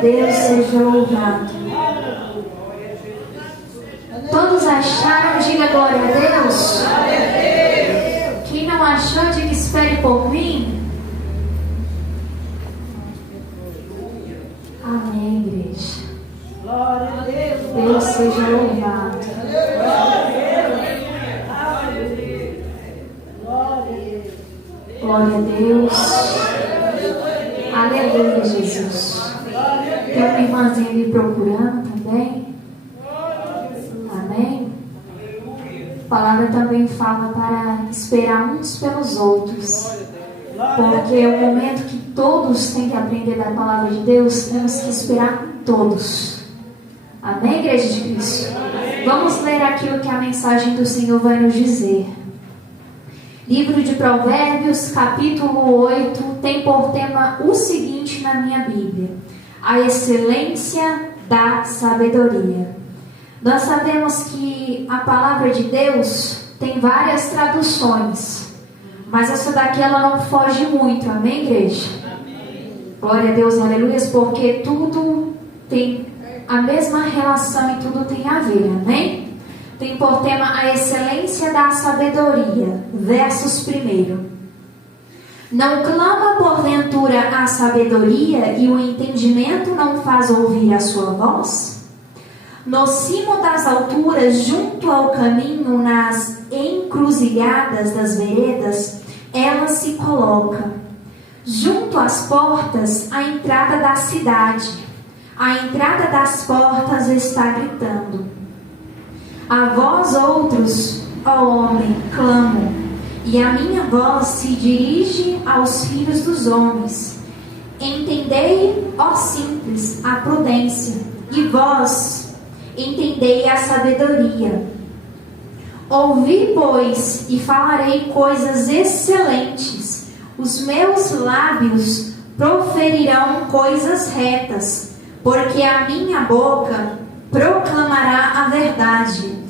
Deus seja louvado. Todos acharam? Diga glória a Deus. Quem não achou, diga espere por mim. Amém, igreja. Glória a Deus. Deus seja louvado. Glória a Deus. Aleluia, Jesus. Tem uma irmãzinha me procurando também. Amém. A palavra também fala para esperar uns pelos outros. Porque é o momento que todos têm que aprender da palavra de Deus, temos que esperar todos. Amém, igreja de Cristo? Vamos ler aquilo que a mensagem do Senhor vai nos dizer. Livro de Provérbios, capítulo 8, tem por tema o seguinte na minha Bíblia: a excelência da sabedoria. Nós sabemos que a palavra de Deus tem várias traduções, mas essa daqui ela não foge muito, amém, igreja? Amém. Glória a Deus, aleluia, porque tudo tem a mesma relação e tudo tem a ver, amém? Tem por tema a excelência da sabedoria, versos 1. Não clama porventura a sabedoria e o entendimento não faz ouvir a sua voz? No cimo das alturas, junto ao caminho, nas encruzilhadas das veredas, ela se coloca. Junto às portas, a entrada da cidade. A entrada das portas está gritando. A vós outros, ó homem, clamo, e a minha voz se dirige aos filhos dos homens. Entendei, ó simples, a prudência, e vós, entendei a sabedoria. Ouvi, pois, e falarei coisas excelentes. Os meus lábios proferirão coisas retas, porque a minha boca proclamará a verdade.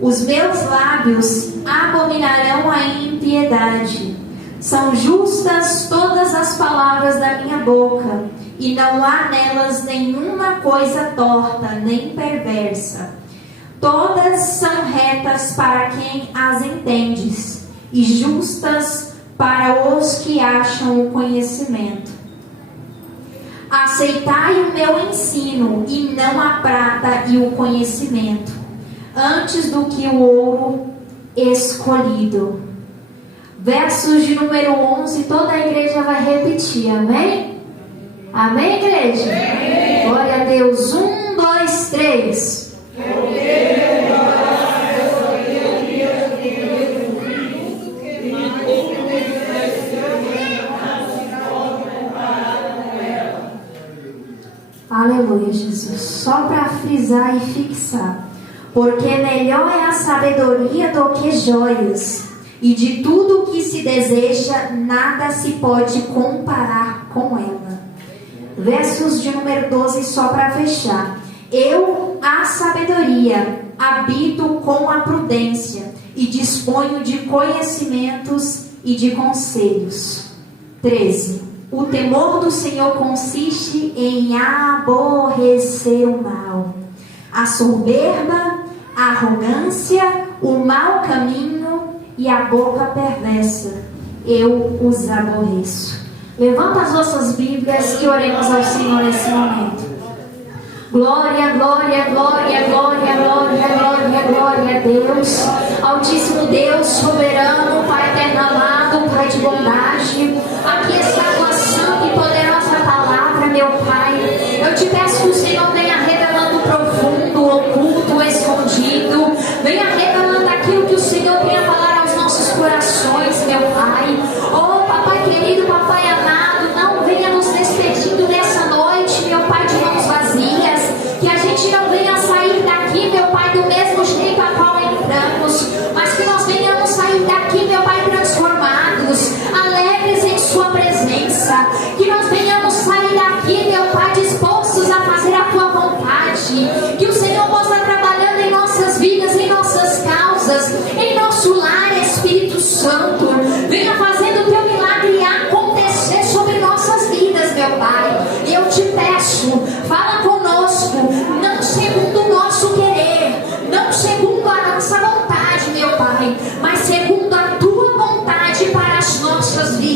Os meus lábios abominarão a impiedade. São justas todas as palavras da minha boca, e não há nelas nenhuma coisa torta, nem perversa. Todas são retas para quem as entendes, e justas para os que acham o conhecimento. Aceitai o meu ensino, e não a prata e o conhecimento, antes do que o ouro escolhido. Versos de número 11, toda a igreja vai repetir, amém? Amém, igreja? Amém. Glória a Deus. 1, 2, 3. Aleluia, Jesus. Só para frisar e fixar. Porque melhor é a sabedoria do que joias, e de tudo que se deseja, nada se pode comparar com ela. Versos de número 12, só para fechar. Eu, a sabedoria, habito com a prudência, e disponho de conhecimentos e de conselhos. 13. O temor do Senhor consiste em aborrecer o mal, a soberba, a arrogância, o mau caminho e a boca perversa. Eu os aborreço. Levanta as vossas Bíblias e oremos ao Senhor nesse momento. Glória, glória, glória, glória, glória, glória, glória a Deus. Altíssimo Deus, soberano, Pai eterno amado, Pai de bondade. Aqui está a tua santa e poderosa palavra, meu Pai. Eu te peço que o Senhor venha revelando o profundo, o oculto, o escondido. Venha revelando aquilo que o Senhor tem a falar aos nossos corações, meu Pai. Oh, papai querido, papai amado, não venha nos despedindo nessa noite, meu Pai, de mãos vazias. Que a gente não venha sair daqui, meu Pai, do mesmo jeito a qual entramos, mas que nós venhamos sair daqui, meu Pai, transformados, alegres em sua presença. Que nós venhamos sair daqui, meu Pai, dispostos a fazer a tua vontade. Que o Senhor possa trabalhando em nossas vidas, em nossas causas, em nosso lar, Espírito Santo. Venha fazendo o teu milagre acontecer sobre nossas vidas, meu Pai. Eu te peço, fala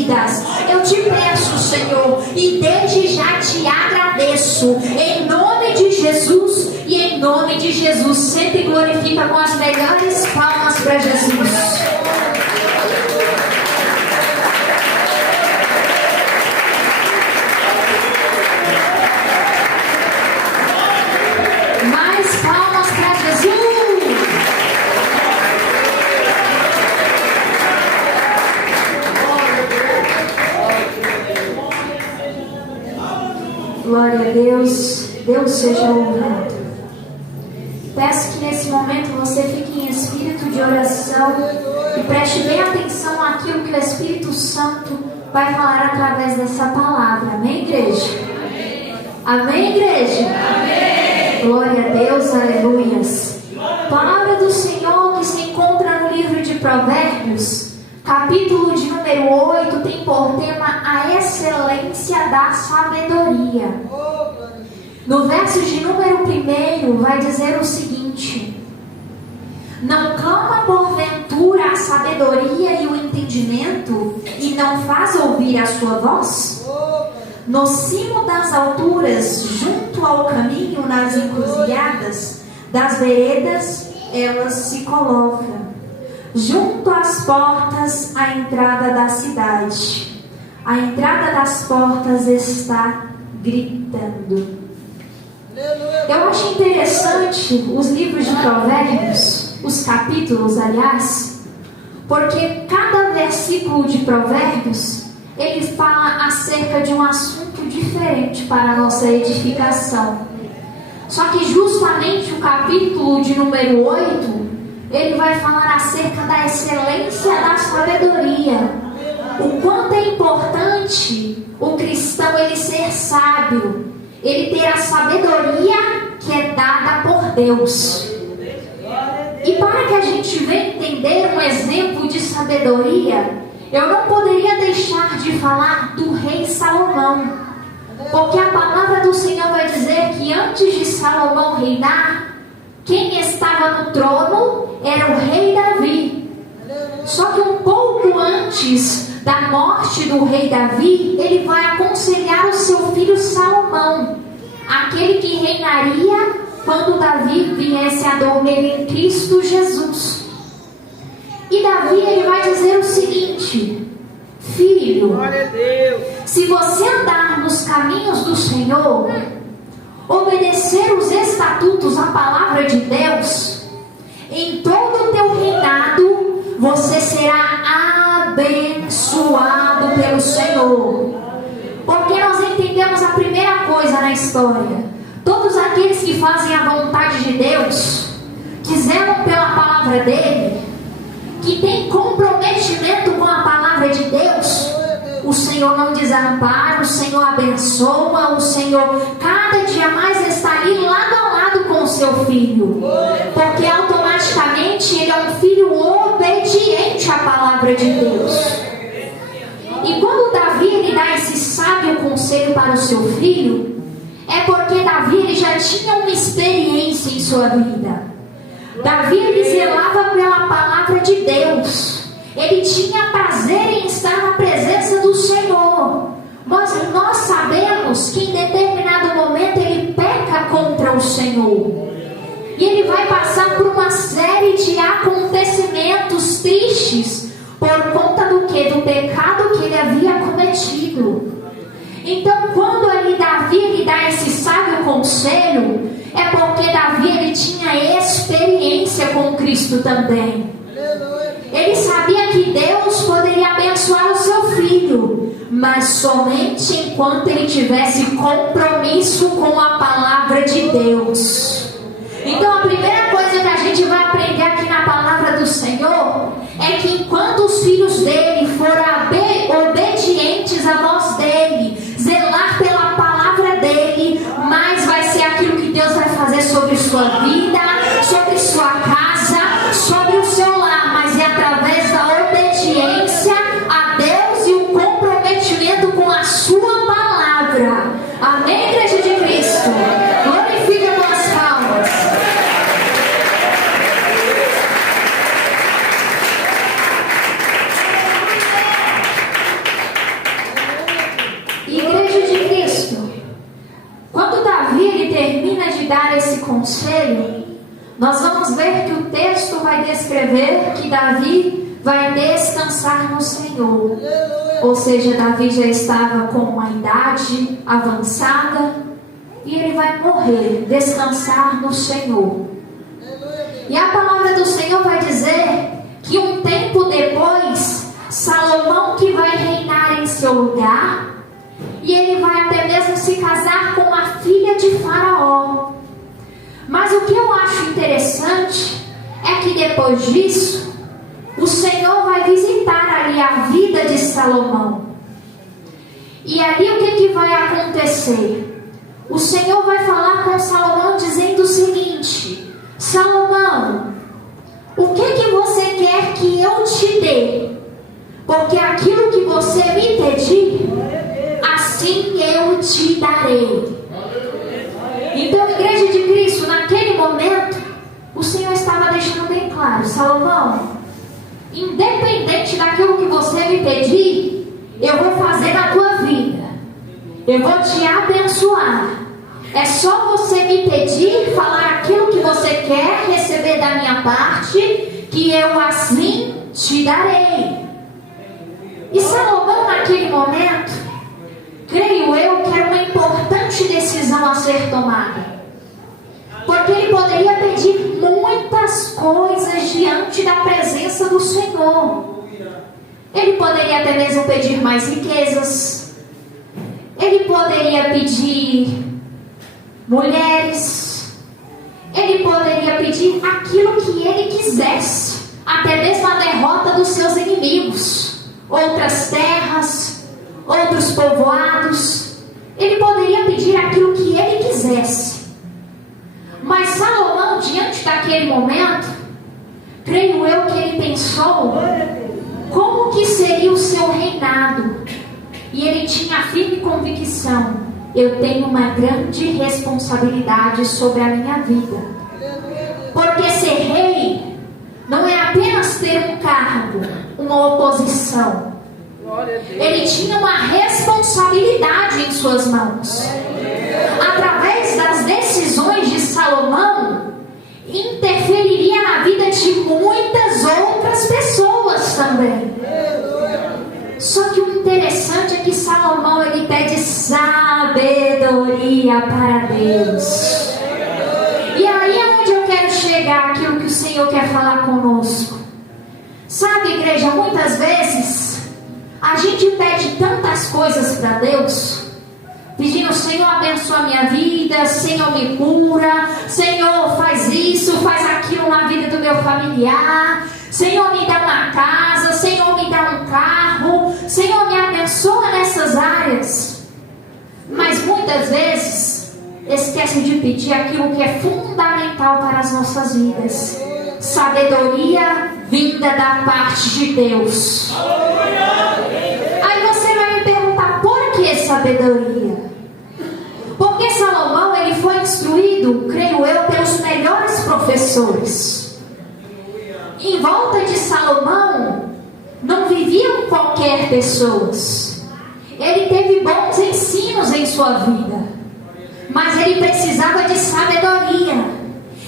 vidas. Eu te peço, Senhor, e desde já te agradeço, em nome de Jesus. E em nome de Jesus, sempre glorifica com as melhores palmas para Jesus. Mais palmas para Jesus. Glória a Deus. Deus seja louvado. Peço que nesse momento você fique em espírito de oração e preste bem atenção àquilo que o Espírito Santo vai falar através dessa palavra. Amém, igreja? Amém, igreja? Amém. Glória a Deus, aleluias. Palavra do Senhor que se encontra no livro de Provérbios, capítulo de número 8, tem por tema a excelência da sabedoria. No verso de número 1 vai dizer o seguinte: não clama porventura a sabedoria e o entendimento, e não faz ouvir a sua voz? No cimo das alturas, junto ao caminho, nas encruzilhadas das veredas, elas se colocam. Junto às portas, a entrada da cidade. A entrada das portas está gritando. Eu acho interessante os livros de Provérbios, os capítulos, aliás, porque cada versículo de Provérbios, ele fala acerca de um assunto diferente para a nossa edificação. Só que justamente o capítulo de número 8, ele vai falar acerca da excelência da sabedoria. O quanto é importante o cristão ele ser sábio, ele ter a sabedoria que é dada por Deus. E para que a gente venha entender um exemplo de sabedoria, eu não poderia deixar de falar do rei Salomão, porque a palavra do Senhor vai dizer que antes de Salomão reinar, quem estava no trono era o rei Davi. Só que um pouco antes da morte do rei Davi, ele vai aconselhar o seu filho Salomão, aquele que reinaria quando Davi viesse a dormir em Cristo Jesus. E Davi ele vai dizer o seguinte: filho, se você andar nos caminhos do Senhor, obedecer os estatutos, a palavra de Deus, em todo o teu reinado você será abençoado pelo Senhor. Porque nós entendemos a primeira coisa na história: todos aqueles que fazem a vontade de Deus, que zelam pela palavra dele, que têm comprometimento com a palavra de Deus, o Senhor não desampara, o Senhor abençoa, o Senhor cada dia mais está ali lado a lado com o seu filho, porque automaticamente ele é um filho obediente à palavra de Deus. E quando Davi ele dá esse sábio conselho para o seu filho, é porque Davi ele já tinha uma experiência em sua vida. Davi ele zelava pela palavra de Deus. Ele tinha prazer em estar na presença do Senhor. Mas nós sabemos que em determinado momento ele peca contra o Senhor. E ele vai passar por uma série de acontecimentos tristes por conta do que? Do pecado que ele havia cometido. Então quando ali Davi ele dá esse sábio conselho, é porque Davi ele tinha experiência com Cristo também. Ele sabia que Deus poderia abençoar o seu filho, mas somente enquanto ele tivesse compromisso com a palavra de Deus. Então a primeira coisa que a gente vai aprender aqui na palavra do Senhor é que enquanto os filhos dele forem obedientes à voz dele, zelar pela palavra dele, mais vai ser aquilo que Deus vai fazer sobre sua vida, sobre sua casa, sobre o seu lar, mas é através da obediência a Deus e o comprometimento com a sua palavra. Amém, igreja de Cristo? Glorifica com as palmas. vai descrever que Davi vai descansar no Senhor. Ou seja, Davi já estava com uma idade avançada e ele vai morrer, descansar no Senhor. E a palavra do Senhor vai dizer que um tempo depois, Salomão que vai reinar em seu lugar, e ele vai até mesmo se casar com a filha de Faraó. Mas o que eu acho interessante é que depois disso, o Senhor vai visitar ali a vida de Salomão. E ali o que vai acontecer? O Senhor vai falar com Salomão dizendo o seguinte: Salomão, o que você quer que eu te dê? Porque aquilo que você me pedir, assim eu te darei. Então, Igreja de Cristo, naquele momento, o Senhor estava deixando bem claro: Salomão, independente daquilo que você me pedir, eu vou fazer na tua vida. Eu vou te abençoar. É só você me pedir, falar aquilo que você quer receber da minha parte, que eu assim te darei. E Salomão, naquele momento, creio eu que era uma importante decisão a ser tomada. Porque ele poderia pedir muitas coisas diante da presença do Senhor. Ele poderia até mesmo pedir mais riquezas. Ele poderia pedir mulheres. Ele poderia pedir aquilo que ele quisesse. Até mesmo a derrota dos seus inimigos. Outras terras, outros povoados. Ele poderia pedir aquilo que ele quisesse. Mas Salomão, diante daquele momento, creio eu que ele pensou como que seria o seu reinado. E ele tinha a firme convicção: eu tenho uma grande responsabilidade sobre a minha vida. Porque ser rei não é apenas ter um cargo, uma oposição. Ele tinha uma responsabilidade em suas mãos. Através das decisões de Salomão, interferiria na vida de muitas outras pessoas também. Só que o interessante é que Salomão, ele pede sabedoria para Deus. E aí é onde eu quero chegar, aquilo que o Senhor quer falar conosco. Sabe, igreja, muitas vezes a gente pede tantas coisas para Deus, pedindo: Senhor, abençoa a minha vida, Senhor, me cura, Senhor, faz isso, faz aquilo na vida do meu familiar, Senhor, me dá uma casa, Senhor, me dá um carro, Senhor, me abençoa nessas áreas. Mas muitas vezes esquece de pedir aquilo que é fundamental para as nossas vidas: sabedoria vinda da parte de Deus. Aí você vai me perguntar: por que sabedoria? Porque Salomão, ele foi instruído, creio eu, pelos melhores professores. Em volta de Salomão não viviam qualquer pessoas. Ele teve bons ensinos em sua vida, mas ele precisava de sabedoria.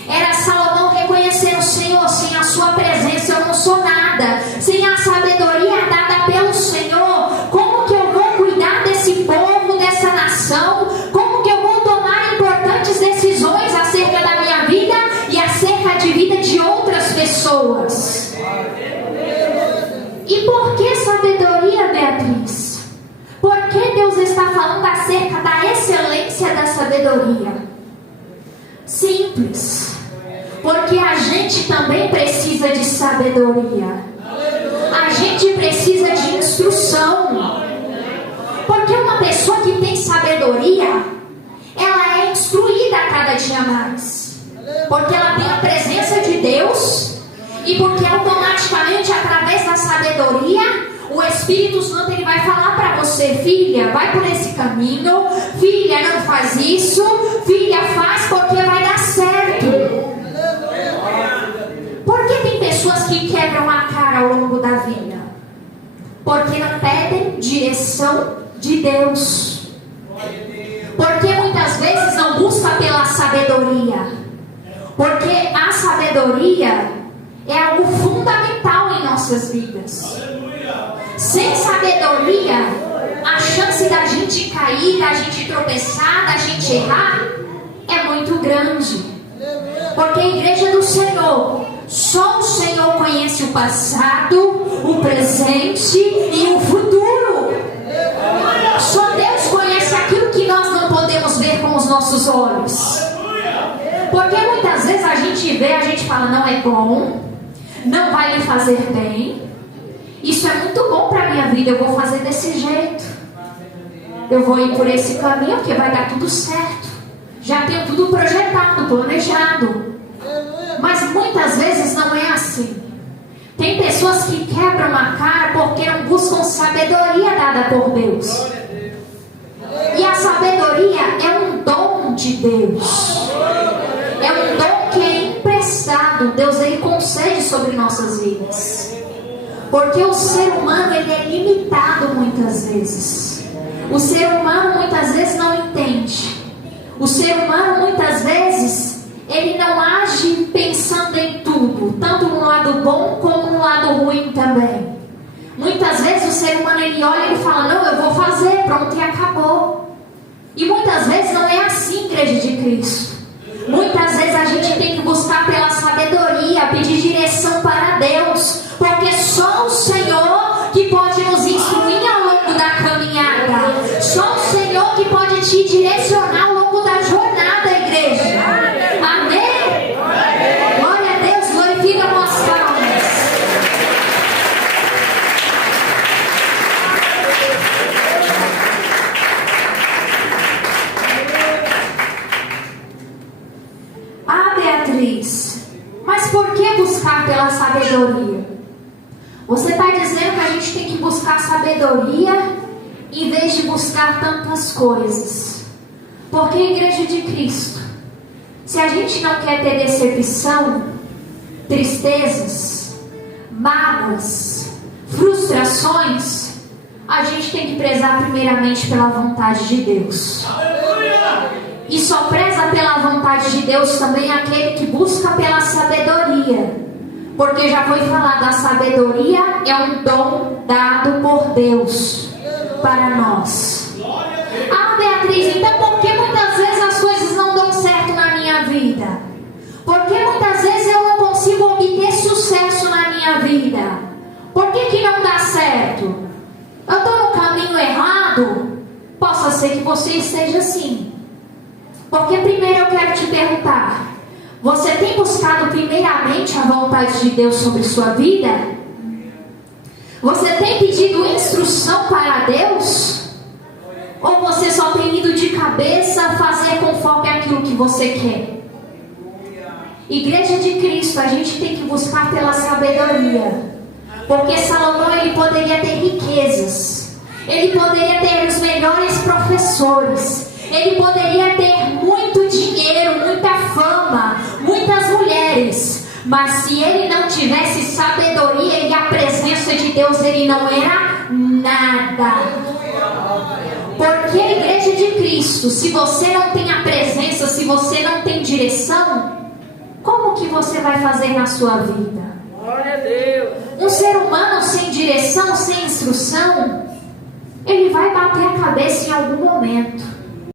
Era Salomão reconhecendo: Senhor, sem a sua presença eu não sou nada. Sem a sabedoria dada pelo Senhor, como que eu vou cuidar desse povo, dessa nação? Como que eu vou tomar importantes decisões acerca da minha vida e acerca de vida de outras pessoas? E por que sabedoria, Beatriz? Por que Deus está falando acerca da excelência da sabedoria? Simples. Porque a gente também precisa de sabedoria. A gente precisa de instrução. Porque uma pessoa que tem sabedoria, ela é instruída a cada dia mais. Porque ela tem a presença de Deus. E porque automaticamente, através da sabedoria, o Espírito Santo, ele vai falar para você: filha, vai por esse caminho, filha, não faz isso, filha, faz porque vai dar certo. Por que tem pessoas que quebram a cara ao longo da vida? Porque não pedem direção de Deus. Porque muitas vezes não busca pela sabedoria. Porque a sabedoria, é algo fundamental em nossas vidas. Sem sabedoria, a chance da gente cair, da gente tropeçar, da gente errar é muito grande. Porque a igreja do Senhor, só o Senhor conhece o passado, o presente e o futuro. Só Deus conhece aquilo que nós não podemos ver com os nossos olhos. Porque muitas vezes a gente vê, a gente fala, não é bom, não vai me fazer bem. Isso é muito bom para a minha vida, eu vou fazer desse jeito. Eu vou ir por esse caminho porque vai dar tudo certo. Já tenho tudo projetado, planejado. Mas muitas vezes não é assim. Tem pessoas que quebram a cara porque não buscam sabedoria dada por Deus. E a sabedoria é um dom de Deus. É um dom que é emprestado. Deus, ele concede sobre nossas vidas. Porque o ser humano, ele é limitado muitas vezes. O ser humano muitas vezes não entende. O ser humano muitas vezes, ele não age pensando em tudo, tanto no lado bom como no lado ruim também. Muitas vezes o ser humano, ele olha e fala, não, eu vou fazer, pronto, e acabou. E muitas vezes não é assim, igreja de Cristo. Muitas vezes a gente tem que buscar pela sabedoria, pedir direção para Deus, porque só o Senhor que pode nos instruir ao longo da caminhada. Só o Senhor que pode te direcionar ao longo da jornada, igreja. Amém? Glória a Deus, glorifica as nossas palmas. Ah, Beatriz, mas por que buscar pela sabedoria? Você está dizendo que a gente tem que buscar sabedoria em vez de buscar tantas coisas. Porque a igreja de Cristo, se a gente não quer ter decepção, tristezas, mágoas, frustrações, a gente tem que prezar primeiramente pela vontade de Deus. E só preza pela vontade de Deus também aquele que busca pela sabedoria. Porque já foi falado, a sabedoria é um dom dado por Deus para nós. Ah, Beatriz, então por que muitas vezes as coisas não dão certo na minha vida? Por que muitas vezes eu não consigo obter sucesso na minha vida? Por que não dá certo? Eu estou no caminho errado? Possa ser que você esteja assim. Porque primeiro eu quero te perguntar, você tem buscado primeiramente a vontade de Deus sobre sua vida? Você tem pedido instrução para Deus? Ou você só tem ido de cabeça fazer conforme aquilo que você quer? Igreja de Cristo, a gente tem que buscar pela sabedoria. Porque Salomão, ele poderia ter riquezas. Ele poderia ter os melhores professores. Ele poderia ter muito dinheiro, muita fama, muitas mulheres. Mas se ele não tivesse sabedoria e a presença de Deus, ele não era nada. Porque a igreja de Cristo, se você não tem a presença, se você não tem direção, como que você vai fazer na sua vida? Glória a Deus. Um ser humano sem direção, sem instrução, ele vai bater a cabeça em algum momento.